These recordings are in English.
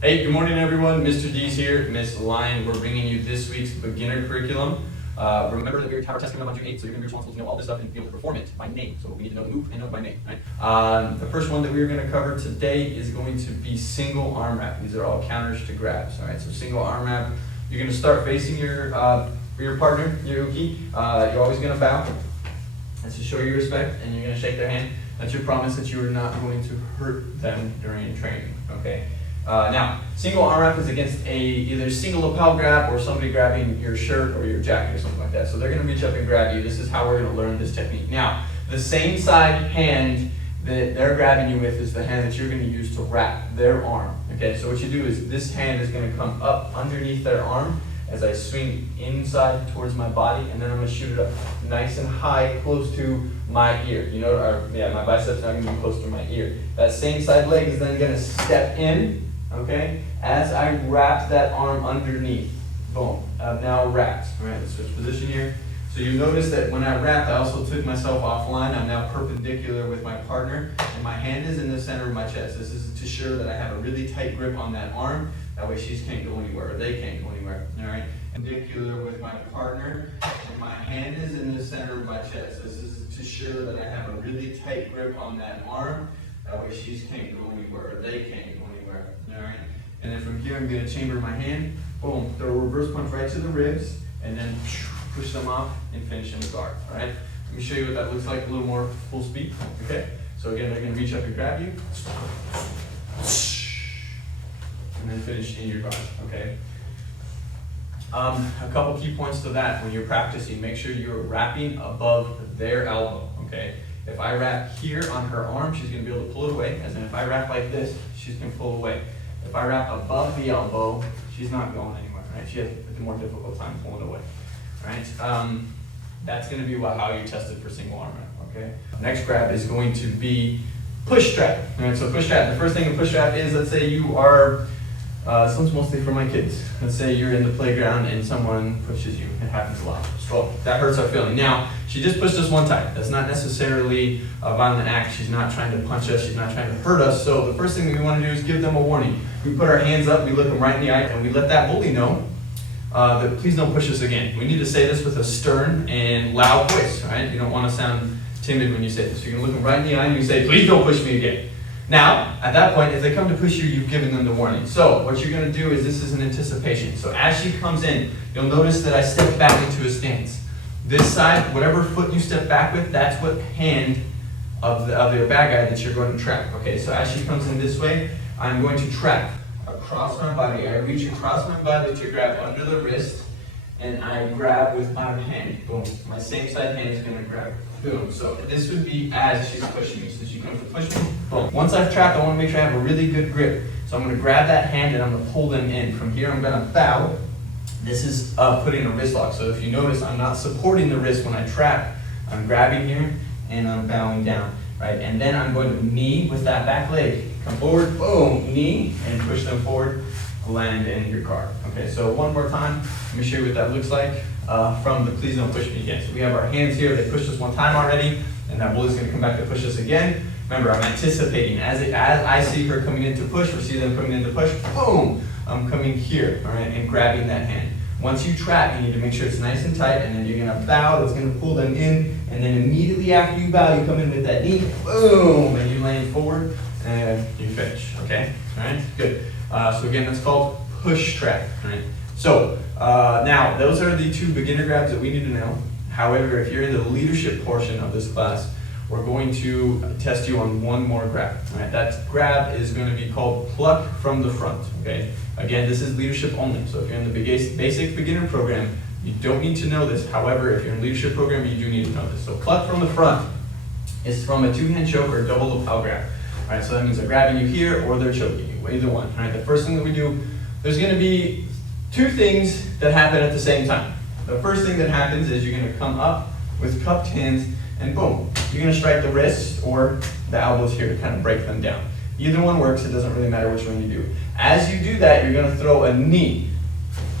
Hey, good morning everyone. Mr. D's here, Miss Lion. We're bringing you this week's beginner curriculum. Remember that we're tower testing on June 8th, so you're going to be responsible to know all this stuff and be able to perform it by name. So we need to know the move and know it by name, right? The first one that we're going to cover today is going to be single arm wrap. These are all counters to grabs, all right? So single arm wrap, you're going to start facing your partner, your uki. You're always going to bow. That's to show your respect, and you're going to shake their hand. That's your promise that you are not going to hurt them during training, okay? Now, single arm wrap is against either single lapel grab or somebody grabbing your shirt or your jacket or something like that. So they're going to reach up and grab you. This is how we're going to learn this technique. Now, the same side hand that they're grabbing you with is the hand that you're going to use to wrap their arm. Okay, so what you do is this hand is going to come up underneath their arm as I swing inside towards my body, and then I'm going to shoot it up nice and high, close to my ear. You know, my bicep's not going to be close to my ear. That same side leg is then going to step in. Okay, as I wrap that arm underneath, boom, I've now wrapped. All right, let's switch position here. So you notice that when I wrapped, I also took myself offline. I'm now perpendicular with my partner, and my hand is in the center of my chest. This is to ensure that I have a really tight grip on that arm. That way she can't go anywhere, or they can't go anywhere. All right, perpendicular with my partner, and my hand is in the center of my chest. This is to ensure that I have a really tight grip on that arm. That way she can't go anywhere, or they can't go anywhere. All right, and then from here I'm going to chamber my hand, boom, throw a reverse punch right to the ribs, and then push them off and finish in the guard. All right, let me show you what that looks like a little more full speed. Okay, so again, they're going to reach up and grab you, and then finish in your guard. Okay. A couple key points to that when you're practicing: make sure you're wrapping above their elbow. Okay. If I wrap here on her arm, she's going to be able to pull it away. As in, if I wrap like this, she's going to pull away. If I wrap above the elbow, she's not going anywhere, right? She has a more difficult time pulling away, right? That's going to be how you test it for single arm wrap, okay? Next grab is going to be push strap, right? So push strap, the first thing in push strap is, let's say you are, this one's mostly for my kids. Let's say you're in the playground and someone pushes you. It happens a lot. So that hurts our feeling. Now, she just pushed us one time. That's not necessarily a violent act. She's not trying to punch us. She's not trying to hurt us. So the first thing that we want to do is give them a warning. We put our hands up, we look them right in the eye, and we let that bully know that please don't push us again. We need to say this with a stern and loud voice, right? You don't want to sound timid when you say this. You're going to look them right in the eye and you say, please don't push me again. Now, at that point, if they come to push you, you've given them the warning. So what you're going to do is, this is an anticipation. So as she comes in, you'll notice that I step back into a stance. This side, whatever foot you step back with, that's what hand of the bad guy that you're going to trap. Okay, so as she comes in this way, I'm going to trap across my body. I reach across my body to grab under the wrist, and I grab with my hand. Boom. My same side hand is going to grab. Boom. So this would be as she's pushing me. So she comes to push me. Boom. Once I've trapped, I want to make sure I have a really good grip. So I'm going to grab that hand and I'm going to pull them in. From here, I'm going to bow. This is putting a wrist lock. So if you notice, I'm not supporting the wrist when I trap. I'm grabbing here and I'm bowing down. Right? And then I'm going to knee with that back leg. Come forward, boom, knee, and push them forward. Land in your guard. Okay, so one more time. Let me show you what that looks like from the please don't push me again. So we have our hands here. They pushed us one time already, and that bully's going to come back to push us again. Remember, I'm anticipating as I see her coming in to push, or see them coming in to push, boom, I'm coming here, all right, and grabbing that hand. Once you trap, you need to make sure it's nice and tight, and then you're going to bow. That's going to pull them in, and then immediately after you bow, you come in with that knee, boom, and you land forward, and you finish. Okay, all right, good. So again, that's called push trap. Right? So now, those are the two beginner grabs that we need to know. However, if you're in the leadership portion of this class, we're going to test you on one more grab. Right? That grab is going to be called pluck from the front. Okay. Again, this is leadership only. So if you're in the basic beginner program, you don't need to know this. However, if you're in leadership program, you do need to know this. So pluck from the front is from a two-hand choke or double lapel grab. All right, so that means they're grabbing you here or they're choking you, either one. All right, the first thing that we do, there's going to be two things that happen at the same time. The first thing that happens is you're going to come up with cupped hands and boom, you're going to strike the wrists or the elbows here to kind of break them down. Either one works, it doesn't really matter which one you do. As you do that, you're going to throw a knee.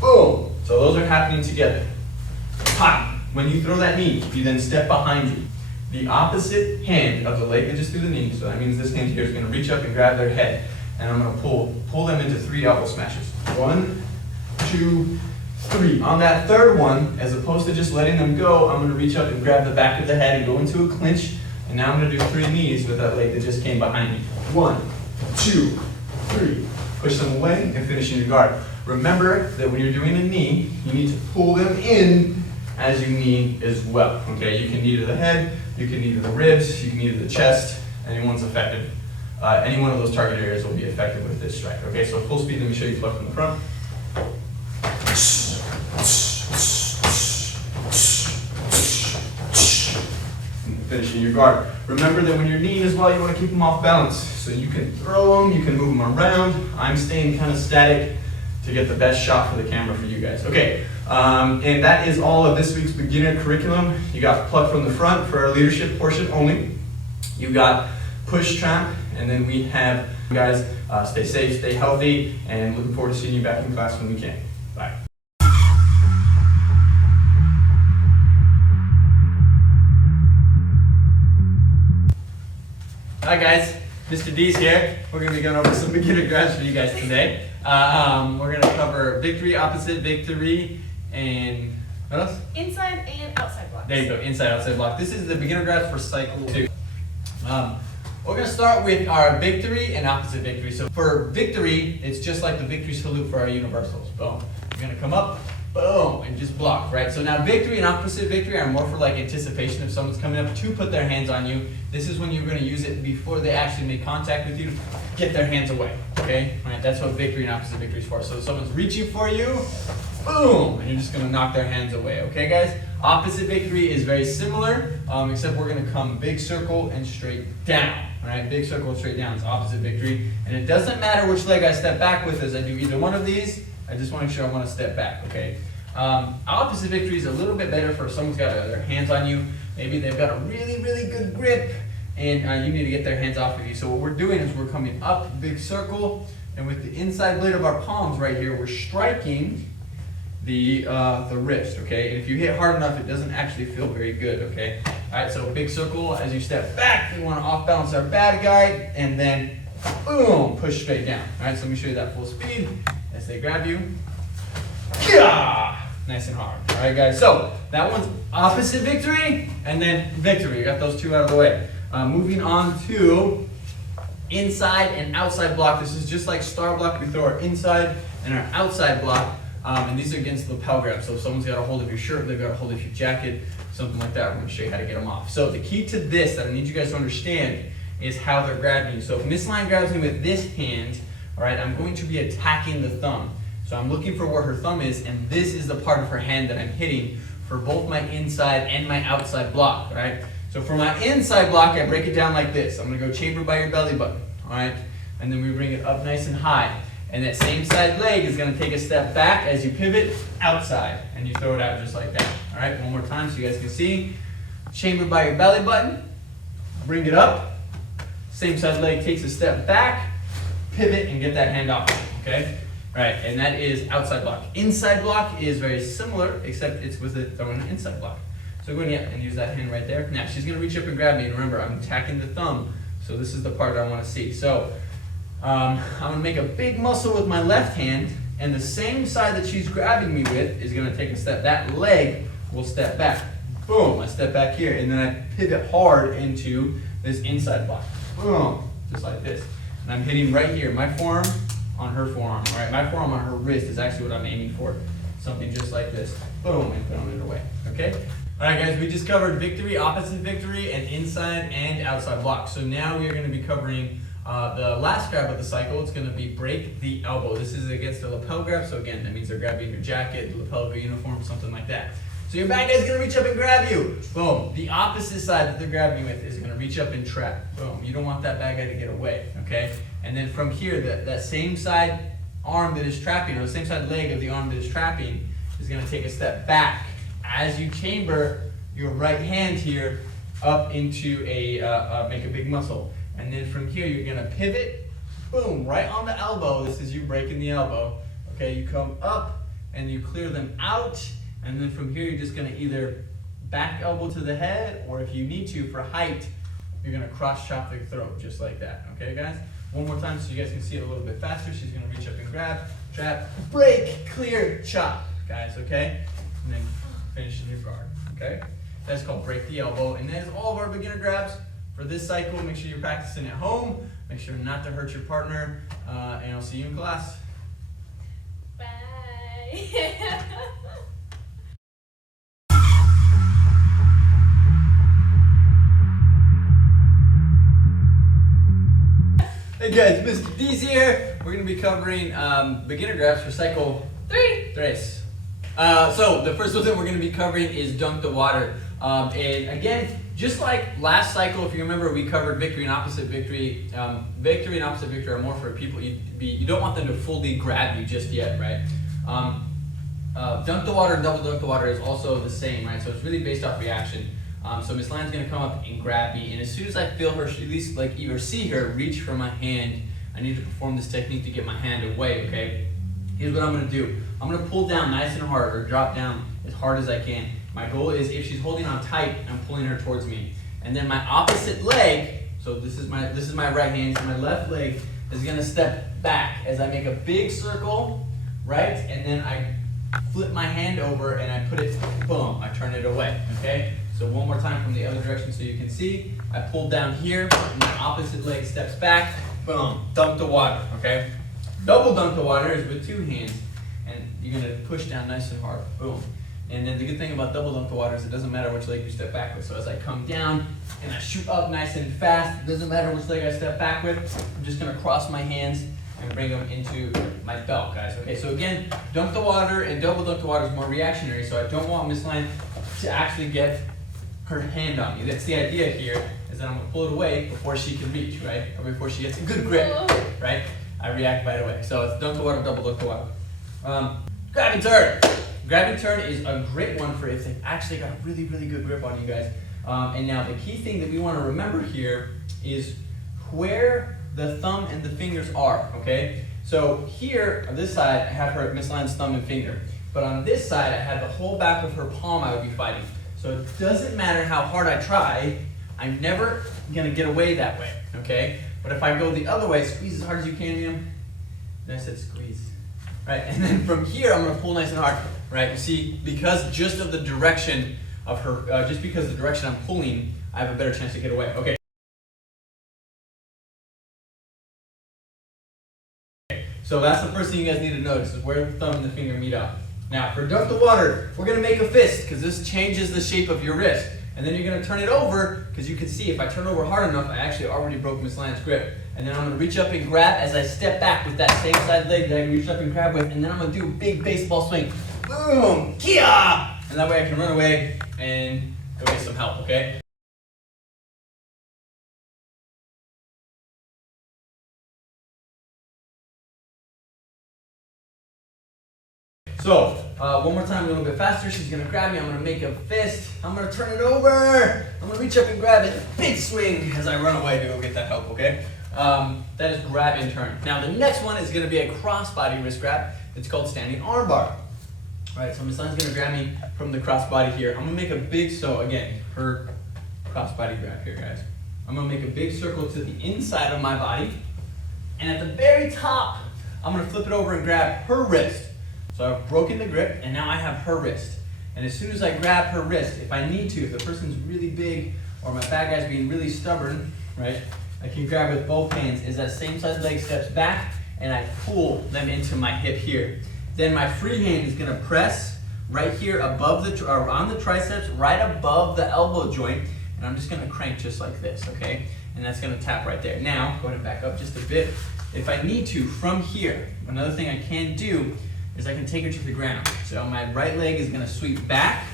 Boom! So those are happening together. Pop! When you throw that knee, you then step behind you. The opposite hand of the leg that just threw the knee, so that means this hand here is going to reach up and grab their head. and I'm gonna pull them into 3 elbow smashes. 1, 2, 3. On that third one, as opposed to just letting them go, I'm gonna reach up and grab the back of the head and go into a clinch. And now I'm gonna do 3 knees with that leg that just came behind me. 1, 2, 3. Push them away and finish in your guard. Remember that when you're doing a knee, you need to pull them in as you knee as well. Okay, you can knee to the head, you can knee to the ribs, you can knee to the chest. Anyone's effective. Any one of those target areas will be effective with this strike. Okay, so full speed, let me show you Pluck from the front. Finishing your guard. Remember that when you're kneeing as well, you want to keep them off balance. So you can throw them, you can move them around. I'm staying kind of static to get the best shot for the camera for you guys. Okay, and that is all of this week's beginner curriculum. You got Pluck from the front for our leadership portion only. You got push trap, and then we have you guys stay safe, stay healthy, and looking forward to seeing you back in class when we can. Bye. Hi guys, Mr. D's here. We're going to be going over some beginner grabs for you guys today. We're going to cover victory, opposite victory, and what else? Inside and outside blocks. There you go, inside, outside block. This is the beginner grabs for cycle 2. We're going to start with our victory and opposite victory. So for victory, it's just like the victory salute for our universals. Boom. You're going to come up, boom, and just block, right? So now victory and opposite victory are more for like anticipation if someone's coming up to put their hands on you. This is when you're going to use it before they actually make contact with you. Get their hands away, okay? All right, that's what victory and opposite victory is for. So if someone's reaching for you, boom, and you're just going to knock their hands away, okay guys? Opposite victory is very similar, except we're going to come big circle and straight down. All right, big circle straight down is opposite victory. And it doesn't matter which leg I step back with as I do either one of these. I just want to make sure I want to step back, okay? Opposite victory is a little bit better for if someone's got their hands on you. Maybe they've got a really, really good grip and you need to get their hands off of you. So what we're doing is we're coming up, big circle, and with the inside blade of our palms right here, we're striking the wrist, okay? And if you hit hard enough, it doesn't actually feel very good, okay? All right, so big circle, as you step back, you want to off balance our bad guy, and then boom, push straight down. All right, so let me show you that full speed. As they grab you, yeah, nice and hard. All right, guys, so that one's opposite victory, and then victory. You got those two out of the way. Moving on to inside and outside block. This is just like star block. We throw our inside and our outside block. And these are against lapel grabs. So if someone's got a hold of your shirt, they've got a hold of your jacket, something like that, we're going to show you how to get them off. So the key to this that I need you guys to understand is how they're grabbing you. So if Miss Line grabs me with this hand, all right, I'm going to be attacking the thumb. So I'm looking for where her thumb is, and this is the part of her hand that I'm hitting for both my inside and my outside block, all right? So for my inside block, I break it down like this. I'm going to go chamber by your belly button, all right? And then we bring it up nice and high. And that same side leg is going to take a step back as you pivot outside, and you throw it out just like that. All right, one more time so you guys can see. Chamber by your belly button, bring it up. Same side leg takes a step back, pivot, and get that hand off, okay? All right, and that is outside block. Inside block is very similar, except it's with it throwing an inside block. So go ahead and use that hand right there. Now she's going to reach up and grab me, and remember, I'm attacking the thumb, so this is the part I want to see. So I'm going to make a big muscle with my left hand, and the same side that she's grabbing me with is going to take a step. That leg will step back. Boom, I step back here, and then I pivot hard into this inside block. Boom, just like this. And I'm hitting right here, my forearm on her forearm. All right, my forearm on her wrist is actually what I'm aiming for. Something just like this. Boom, and throwing it away, okay? All right, guys, we just covered victory, opposite victory, and inside and outside block. So now we are going to be covering the last grab of the cycle. It's going to be break the elbow. This is against the lapel grab. So again, that means they're grabbing your jacket, the lapel of your uniform, something like that. So your bad guy's going to reach up and grab you. Boom. The opposite side that they're grabbing you with is going to reach up and trap. Boom. You don't want that bad guy to get away, okay? And then from here, that same side arm that is trapping, or the same side leg of the arm that is trapping, is going to take a step back as you chamber your right hand here up into make a big muscle. And then from here, you're going to pivot, boom, right on the elbow. This is you breaking the elbow. Okay, you come up and you clear them out. And then from here, you're just going to either back elbow to the head, or if you need to, for height, you're going to cross chop the throat, just like that. Okay, guys? One more time so you guys can see it a little bit faster. She's gonna reach up and grab, trap, break, clear, chop, guys, okay? And then finish in your guard, okay? That's called break the elbow. And that is all of our beginner grabs for this cycle. Make sure you're practicing at home. Make sure not to hurt your partner. And I'll see you in class. Bye. Hey guys, Mr. D's here. We're going to be covering beginner grabs for cycle 3. So the first one that we're going to be covering is dunk the water. And again, just like last cycle, if you remember, we covered victory and opposite victory. Victory and opposite victory are more for people you don't want them to fully grab you just yet, right? Dunk the water and double dunk the water is also the same, right? So it's really based off reaction. So Miss Lion's gonna come up and grab me, and as soon as I feel her, at least like you or see her reach for my hand, I need to perform this technique to get my hand away, okay? Here's what I'm gonna do. I'm gonna pull down nice and hard, or drop down as hard as I can. My goal is if she's holding on tight, I'm pulling her towards me. And then my opposite leg, so this is my right hand, so my left leg is gonna step back as I make a big circle, right? And then I flip my hand over and I put it, boom, I turn it away, okay? So one more time from the other direction so you can see. I pull down here, and my opposite leg steps back, boom, dunk the water, okay? Double dunk the water is with 2 hands, and you're gonna push down nice and hard, boom. And then the good thing about double dunk the water is it doesn't matter which leg you step back with. So as I come down and I shoot up nice and fast, it doesn't matter which leg I step back with, I'm just gonna cross my hands and bring them into my belt, guys. Okay, so again, dunk the water and double dunk the water is more reactionary, so I don't want Miss Lion to actually get her hand on me. That's the idea here, is that I'm gonna pull it away before she can reach, right? Or before she gets a good grip, right? I react right away. So it's dunk the water, double dunk the water. Grab and turn. Grab and turn is a great one for if they've actually got a really, really good grip on you guys. And now the key thing that we wanna remember here is where the thumb and the fingers are, okay? So here, on this side, I have her Miss Lion's thumb and finger. But on this side, I have the whole back of her palm I would be fighting. So it doesn't matter how hard I try, I'm never gonna get away that way, okay? But if I go the other way, squeeze as hard as you can, Liam. And I said squeeze, right? And then from here, I'm gonna pull nice and hard, right? You see, because just of the direction of her, just because of the direction I'm pulling, I have a better chance to get away, okay? So that's the first thing you guys need to notice, is where the thumb and the finger meet up. Now, for dunk the water, we're gonna make a fist, because this changes the shape of your wrist. And then you're gonna turn it over, because you can see if I turn over hard enough, I actually already broke Miss Lion's grip. And then I'm gonna reach up and grab as I step back with that same side leg that I reached up and grab with, and then I'm gonna do a big baseball swing. Boom! Kia! And that way I can run away and go get some help, okay? So, one more time, a little bit faster. She's gonna grab me, I'm gonna make a fist. I'm gonna turn it over. I'm gonna reach up and grab it. Big swing as I run away to go get that help, okay? That is grab and turn. Now the next one is gonna be a crossbody wrist grab. It's called standing arm bar. All right, so Miss Lion's gonna grab me from the crossbody here. I'm gonna make a big, so again, her crossbody grab here, guys. I'm gonna make a big circle to the inside of my body. And at the very top, I'm gonna flip it over and grab her wrist. So I've broken the grip, and now I have her wrist. And as soon as I grab her wrist, if I need to, if the person's really big, or my bad guy's being really stubborn, right, I can grab with both hands as that same side leg steps back, and I pull them into my hip here. Then my free hand is gonna press right here above or on the triceps, right above the elbow joint, and I'm just gonna crank just like this, okay? And that's gonna tap right there. Now, go ahead and back up just a bit. If I need to, from here, another thing I can do is I can take her to the ground. So my right leg is gonna sweep back,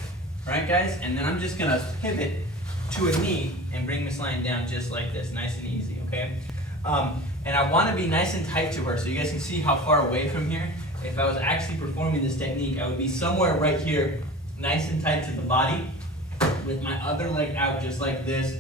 right guys? And then I'm just gonna pivot to a knee and bring Miss Lion down just like this, nice and easy, okay? And I wanna be nice and tight to her so you guys can see how far away from here. If I was actually performing this technique, I would be somewhere right here, nice and tight to the body, with my other leg out just like this,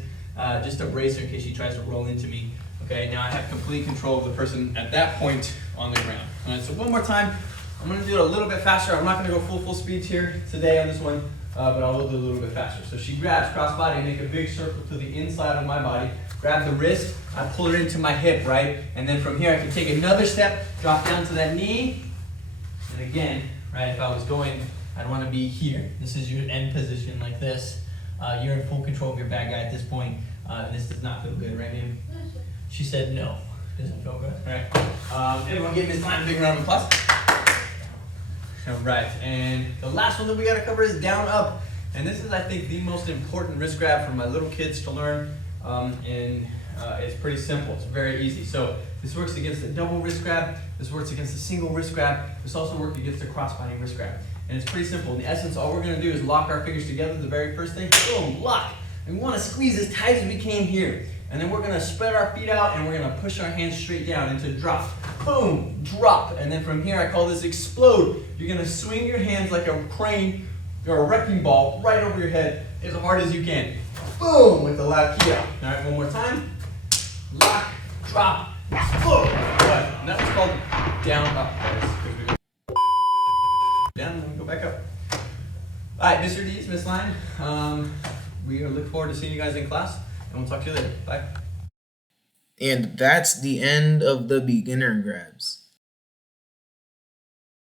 just to brace her in case she tries to roll into me. Okay, now I have complete control of the person at that point on the ground. All right, so one more time. I'm gonna do it a little bit faster. I'm not gonna go full speed here today on this one, but I will do it a little bit faster. So she grabs crossbody, make a big circle to the inside of my body, grab the wrist, I pull it into my hip, right? And then from here I can take another step, drop down to that knee. And again, right, if I was going, I'd want to be here. This is your end position like this. You're in full control of your bad guy at this point. This does not feel good, right, babe? She said no. Doesn't feel good. All right. Everyone give Miss Line a big round of applause. All right. And the last one that we got to cover is down up. And this is, I think, the most important wrist grab for my little kids to learn. It's pretty simple. It's very easy. So this works against the double wrist grab. This works against the single wrist grab. This also works against the crossbody wrist grab. And it's pretty simple. In essence, all we're going to do is lock our fingers together. The very first thing, boom, lock. And we want to squeeze as tight as we can here. And then we're going to spread our feet out and we're going to push our hands straight down into drop. Boom, drop. And then from here, I call this explode. You're going to swing your hands like a crane or a wrecking ball right over your head as hard as you can. Boom, with the loud key out. All right, one more time. Lock, drop, explode. All right, and that was called down up, guys. Down and then we go back up. All right, Mr. D's, Miss Line. We look forward to seeing you guys in class, and we'll talk to you later. Bye. And that's the end of the beginner grabs.